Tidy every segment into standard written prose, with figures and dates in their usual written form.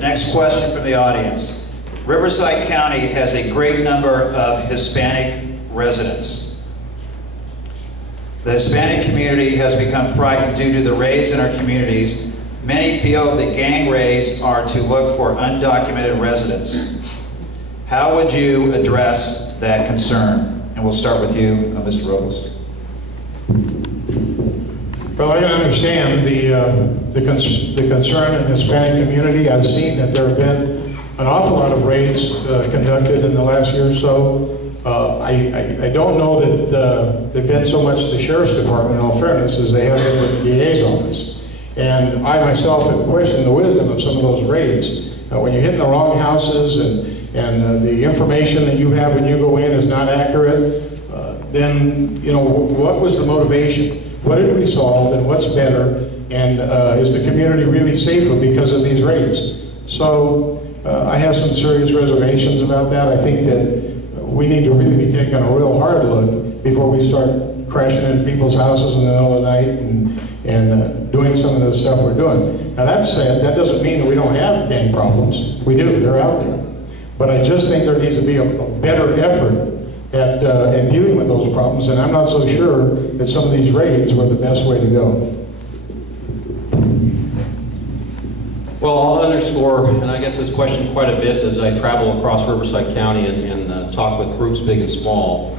next question from the audience. Riverside County has a great number of Hispanic residents. The Hispanic community has become frightened due to the raids in our communities. Many feel that gang raids are to look for undocumented residents. How would you address that concern? And we'll start with you, Mr. Robles. Well, I understand the concern in the Hispanic community. I've seen that there have been an awful lot of raids conducted in the last year or so. I don't know that they've been so much the Sheriff's Department, in all fairness, as they have been with the DA's office. And I myself have questioned the wisdom of some of those raids. When you're hitting the wrong houses and the information that you have when you go in is not accurate, then, you know, what was the motivation? What did we solve and what's better? And is the community really safer because of these raids? So I have some serious reservations about that. I think that we need to really be taking a real hard look before we start crashing into people's houses in the middle of the night and doing some of the stuff we're doing. Now that said, that doesn't mean that we don't have gang problems. We do, they're out there. But I just think there needs to be a better effort at dealing with those problems, and I'm not so sure that some of these raids were the best way to go. Well, I'll underscore, and I get this question quite a bit as I travel across Riverside County and talk with groups big and small.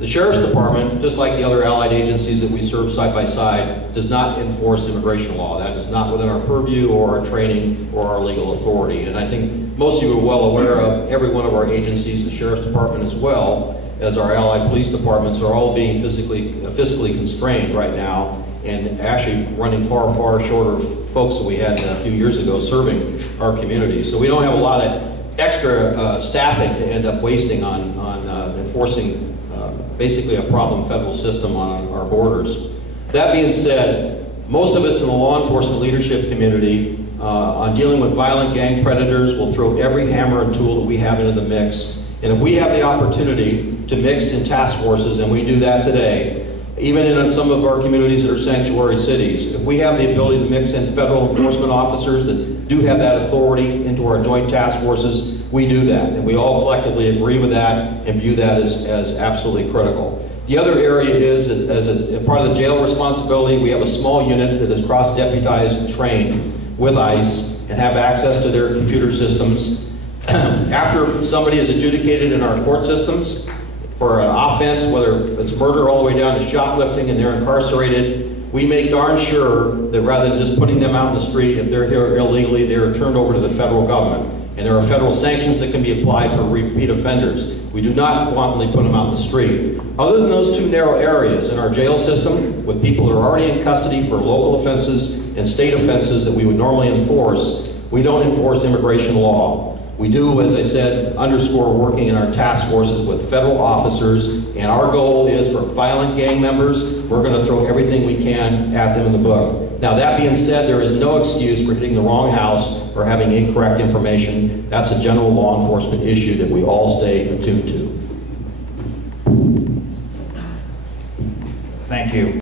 The Sheriff's Department, just like the other allied agencies that we serve side by side, does not enforce immigration law. That is not within our purview or our training or our legal authority. And I think most of you are well aware of every one of our agencies, the Sheriff's Department as well as our allied police departments, are all being fiscally constrained right now and actually running far, far shorter of folks that we had a few years ago serving our community. So we don't have a lot of extra staffing to end up wasting on enforcing basically a problem federal system on our borders. That being said, most of us in the law enforcement leadership community on dealing with violent gang predators will throw every hammer and tool that we have into the mix. And if we have the opportunity to mix in task forces, and we do that today, even in some of our communities that are sanctuary cities, if we have the ability to mix in federal enforcement officers that do have that authority into our joint task forces, we do that. And we all collectively agree with that and view that as absolutely critical. The other area is, as a part of the jail responsibility, we have a small unit that is cross-deputized and trained with ICE and have access to their computer systems. After somebody is adjudicated in our court systems for an offense, whether it's murder all the way down to shoplifting, and they're incarcerated, we make darn sure that rather than just putting them out in the street, if they're here illegally, they're turned over to the federal government. And there are federal sanctions that can be applied for repeat offenders. We do not wantonly put them out in the street. Other than those two narrow areas in our jail system, with people that are already in custody for local offenses and state offenses that we would normally enforce, we don't enforce immigration law. We do, as I said, underscore working in our task forces with federal officers, and our goal is for violent gang members, we're going to throw everything we can at them in the book. Now, that being said, there is no excuse for hitting the wrong house or having incorrect information. That's a general law enforcement issue that we all stay attuned to. Thank you.